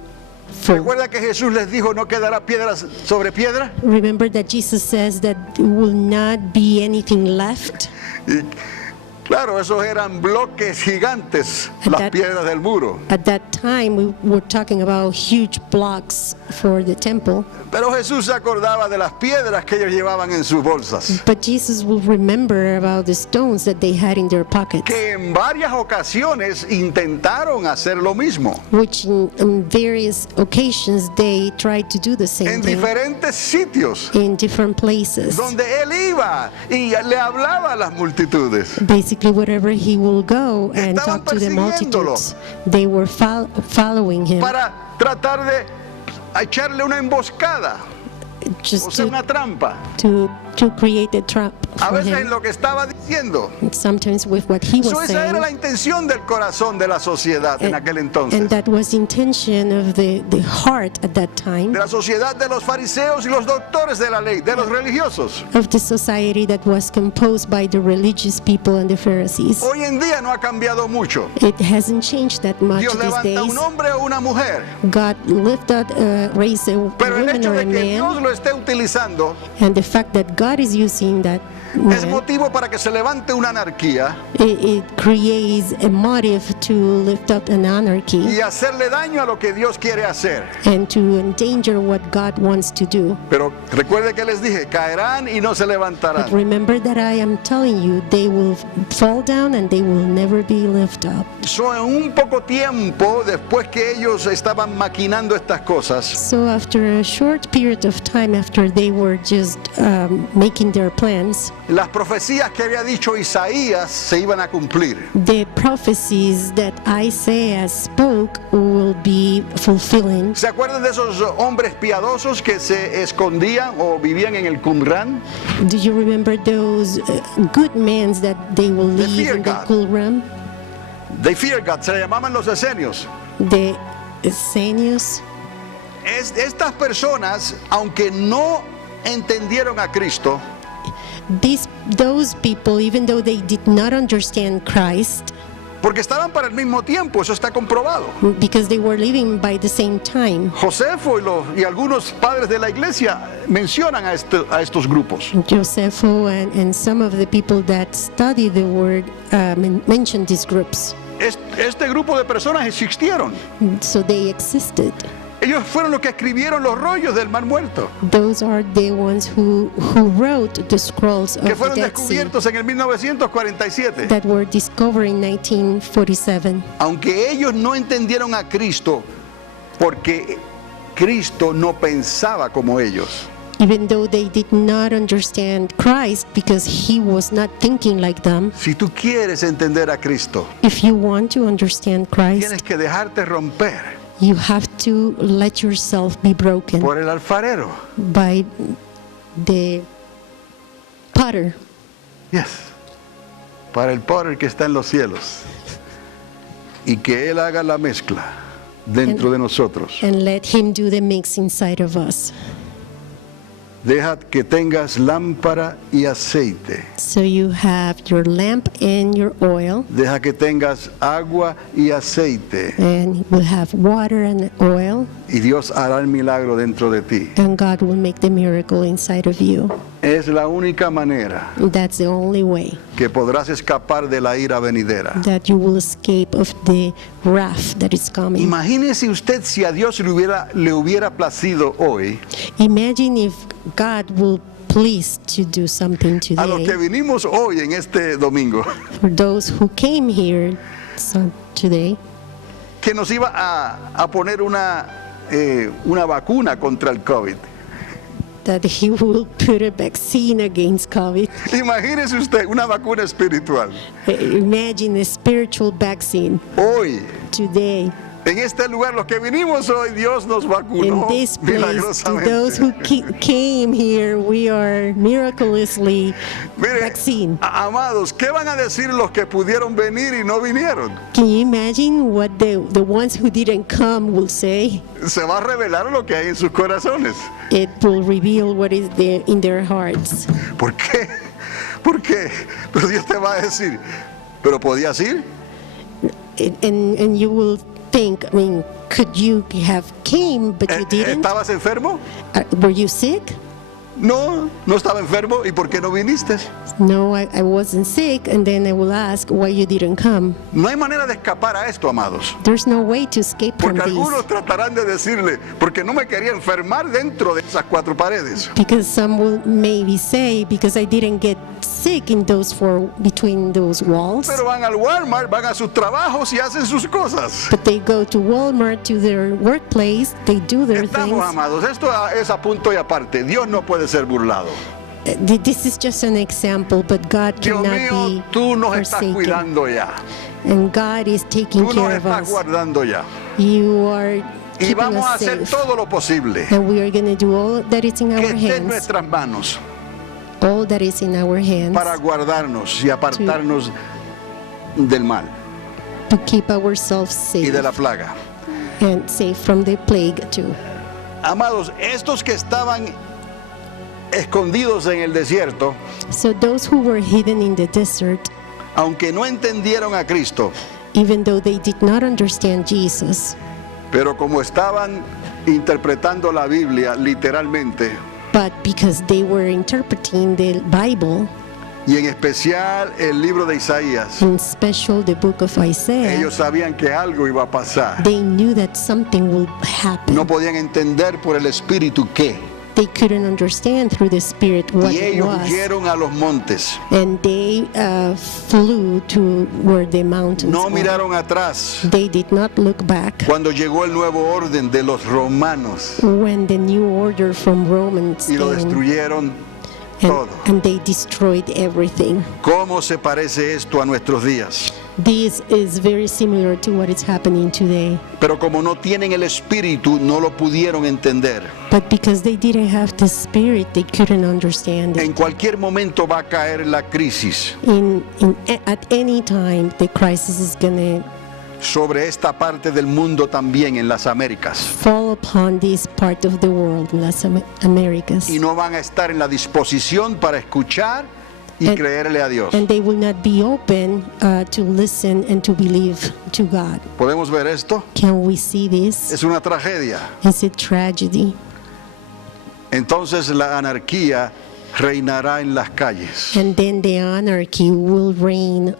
¿Recuerda que Jesús les dijo, no quedará piedra sobre piedra? Remember that Jesus says that there will not be anything left. Y claro, esos eran bloques gigantes, las That- piedras del muro. At that time, we were talking about huge blocks for the temple. Pero Jesús se acordaba de las piedras que ellos llevaban en sus bolsas, But Jesus will remember about the stones that they had in their pockets, que en varias ocasiones intentaron hacer lo mismo, which in various occasions they tried to do the same en thing diferentes sitios, in different places. donde él iba y le hablaba a las multitudes. Basically, wherever he will go and Estaban talk to the persiguiéndolo. multitudes, they were following him, Para tratar de echarle una emboscada, o just sea, una trampa. to create a trap A for veces en him. lo que estaba diciendo. Sometimes with what he was Esa era la saying, intención del corazón de la sociedad en aquel and entonces. that was the intention of the heart at that time, De la sociedad de los fariseos y los doctores de la ley, de los religiosos. of the society that was composed by the religious people and the Pharisees. Hoy en día no ha cambiado mucho. It hasn't changed that much Dios these levanta days. un hombre o una mujer, God lifted, raised a pero el woman hecho or de a que Dios man, lo esté utilizando and the fact that God is using that es man, motivo para que se levante una anarquía it creates a motive to lift up an anarchy y hacerle daño a lo que Dios quiere hacer. and to endanger what God wants to do. Pero recuerde que les dije, caerán y no se But levantarán. remember that I am telling you, they will fall down and they will never be lifted up. So, en un poco tiempo después que ellos estaban maquinando estas cosas, So after a short period of time, after they were just making their plans, las profecías que había dicho Isaías se iban a cumplir. the prophecies that Isaiah spoke will be fulfilling. ¿Se acuerdan de esos hombres piadosos que se escondían o vivían en el Qumran? Do you remember those good men that they will They live fear in the God. Qumran? They fear God, se le llamaban los esenios. The Esenios? Estas personas, aunque no entendieron a Cristo, Those people, even though they did not understand Christ, porque estaban para el mismo tiempo, eso está comprobado. because they were living by the same time. Josefo y algunos padres de la iglesia mencionan a estos grupos. Josepho and some of the people that study the word mentioned these groups. Este grupo de personas existieron. So they existed. Ellos fueron los que escribieron los rollos del Mar Muerto, Those are the ones who wrote the scrolls of que the fueron Dead Sea descubiertos en el 1947. that were discovered in 1947. Aunque ellos no entendieron a Cristo, porque Cristo no pensaba como ellos. Even though they did not understand Christ because he was not thinking like them. Si tú quieres entender a Cristo, If you want to understand tienes Christ, que dejarte romper you have to let yourself be broken por el alfarero. by the potter, Yes. Para el poder que está en los cielos. Y que Él haga la mezcla dentro de nosotros. and let him do the mix inside of us. Deja que tengas lámpara y aceite. So you have your lamp and your oil, Deja que tengas agua y aceite. and we'll have water and oil, Y Dios hará el milagro dentro de ti. and God will make the miracle inside of you. Es la única manera That's the only way que podrás escapar de la ira venidera. that you will escape of the wrath that is coming. Imagínese usted si a Dios le hubiera placido hoy, Imagine if God will please to do something a los que today vinimos hoy en este domingo, for those who came here today, que nos iba a poner una vacuna contra el COVID. that he will put a vaccine against COVID. Imagínese usted una vacuna espiritual. Imagine a spiritual vaccine Hoy, today. en este lugar, los que vinimos hoy, Dios nos vacunó In this place, to milagrosamente. those who came here, we are miraculously Mire, vaccine. amados, ¿qué van a decir los que pudieron venir y no vinieron? Can you imagine what the ones who didn't come will say? Se va a revelar lo que hay en sus corazones. It will reveal what is there in their hearts. ¿Por qué? ¿Por qué? Pero Dios te va a decir, ¿pero podías ir? And you will think, I mean, could you have came but you didn't? ¿Estabas enfermo? Were you sick? No, no estaba enfermo. ¿Y por qué no viniste? No, I wasn't sick. And then I will ask why you didn't come. No hay manera de escapar a esto, amados. There's no way to escape from Porque this. algunos tratarán de decirle, porque no me quería enfermar dentro de esas cuatro paredes. Because some will maybe say, because I didn't get sick in those between those walls. Pero van al Walmart, van a sus trabajos y hacen sus cosas. But they go to Walmart, to their workplace, they do their Estamos, things. amados, esto es a punto y aparte. Dios no puede ser burlado. This is just an example, but God Dios cannot mío, be tú nos estás forsaken. cuidando ya. And God is taking Tú nos care of estás us. guardando ya. You are Y keeping vamos a us hacer safe. todo lo posible And we are going to do all that is in que our esté en hands, nuestras manos all that is in our hands, para guardarnos y apartarnos del mal to keep ourselves y safe de la plaga. and safe from the plague too. Amados, estos que estaban escondidos en el desierto, So those who were hidden in the desert, aunque no entendieron a Cristo, even though they did not understand Jesus, pero como estaban interpretando la Biblia literalmente, but because they were interpreting the Bible, y en especial el libro de Isaías, in special the book of Isaiah, ellos sabían que algo iba a pasar. they knew that something would happen. No podían entender por el Espíritu qué. They couldn't understand through the Spirit what Y it ellos was. huyeron a los montes. And they flew to where the mountains No are. miraron atrás. They did not look back. Cuando llegó el nuevo orden de los romanos When the new order from Romans y lo came, destruyeron todo. and they destroyed everything. ¿Cómo se parece esto a nuestros días? This is very similar to what is happening today. Pero como no tienen el Espíritu, no lo pudieron entender. But because they didn't have the Spirit, they couldn't understand En it. cualquier momento va a caer la crisis At any time, the crisis is going to sobre esta parte del mundo también en las Américas. fall upon this part of the world, Las Americas. Y no van a estar en la disposición para escuchar y And- creerle a Dios. And they will not be open to listen and to believe to God. ¿Podemos ver esto? Can we see this? Es una tragedia. It's a tragedy. Entonces la anarquía reinará en las calles. And then the anarchy will reign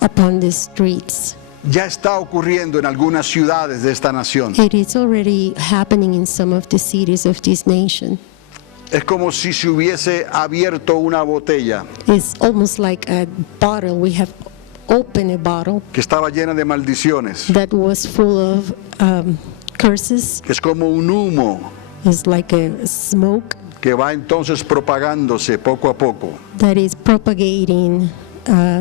upon the streets. Ya está ocurriendo en algunas ciudades de esta nación. It is already happening in some of the cities of this nation. Es como si se hubiese abierto una botella It's almost like a bottle. We have opened a bottle que estaba llena de maldiciones. that was full of curses. Es como un humo It's like a smoke que va entonces propagándose poco a poco that is propagating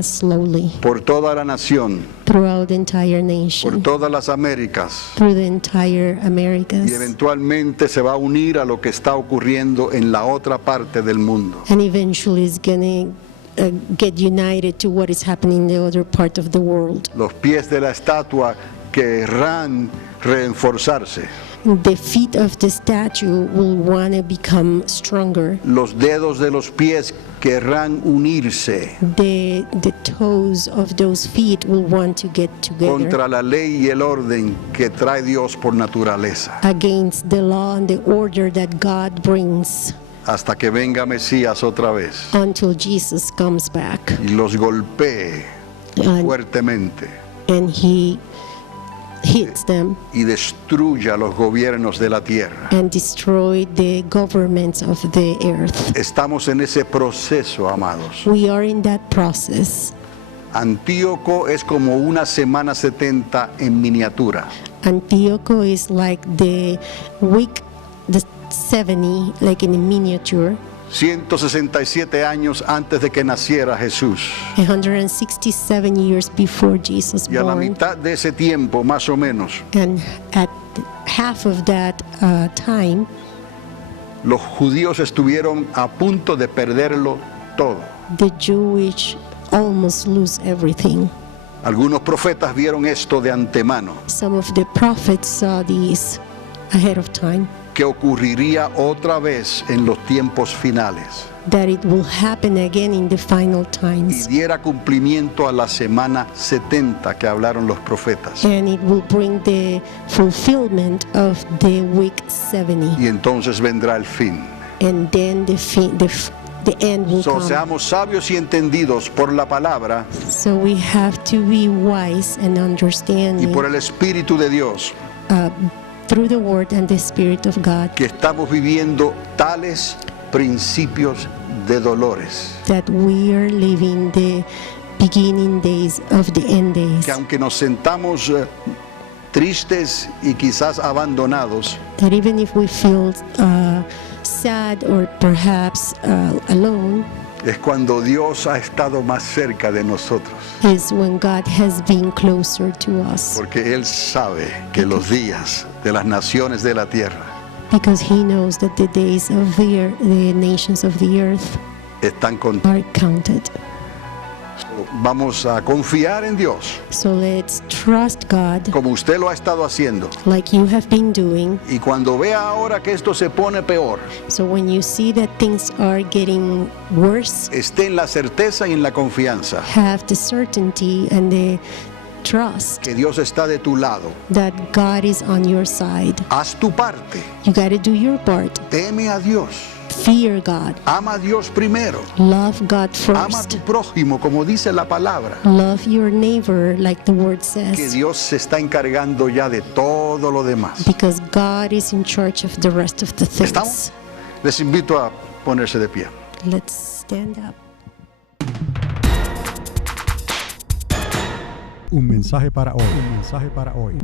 slowly por toda la nación, throughout the entire por nation, todas las Américas, through the entire y Americas. eventualmente se va a unir a lo que está ocurriendo en la otra parte del mundo. And eventually it's going to get united to what is happening in the other part of the world. Los pies de la estatua querrán reenforzarse, The feet of the statue will want to become stronger. los dedos de los pies querrán unirse The toes of those feet will want to get together contra la ley y el orden que trae Dios por naturaleza, against the law and the order that God brings hasta que venga Mesías otra vez until Jesus comes back y los golpee and, fuertemente and he hits them y destruya los gobiernos de la tierra. and destroy the governments of the earth. Estamos en ese proceso, amados. We are in that process. Antíoco es como una semana 70 en miniatura. Antioch is like the week, the 70, like in a miniature, 167 años antes de que naciera Jesús. 167 years before Jesus Y a la born. mitad de ese tiempo, más o menos, And at half of that time, los judíos estuvieron a punto de perderlo todo. the Jewish almost lose everything. Algunos profetas vieron esto de antemano, Some of the prophets saw this ahead of time, que ocurriría otra vez en los tiempos finales that it will happen again in the final y times. diera cumplimiento a la semana 70 que hablaron los profetas. And it will bring the fulfillment of the week 70. Y entonces vendrá el fin. and then the end will So, come. seamos sabios y entendidos por la palabra So we have to be wise and y understanding por el Espíritu de Dios through the Word and the Spirit of God que estamos viviendo tales principios de dolores, that we are living the beginning days of the end days. que aunque nos sentamos tristes y quizás abandonados, That even if we feel sad or perhaps alone, es cuando Dios ha estado más cerca de nosotros, is when God has been closer to us. porque Él sabe que los días de las naciones de la tierra Because He knows that the days of the nations of the earth están contados. are counted. Vamos a confiar en Dios, So let's trust God como usted lo ha estado haciendo. like you have been doing. Y cuando vea ahora que esto se pone peor, So when you see that things are getting worse, esté en la certeza y en la confianza have the certainty and the trust que Dios está de tu lado. that God is on your side. Haz tu parte, You got to do your part. teme a Dios, Fear God. ama a Dios primero, Love God ama a first. tu prójimo, como dice la palabra, Love your neighbor like the word que says. Dios se está encargando ya de todo lo demás. Because God is in charge of the rest of the ¿Estamos? things. Les invito a ponerse de pie. Let's stand up. Un mensaje para hoy. Un mensaje para hoy.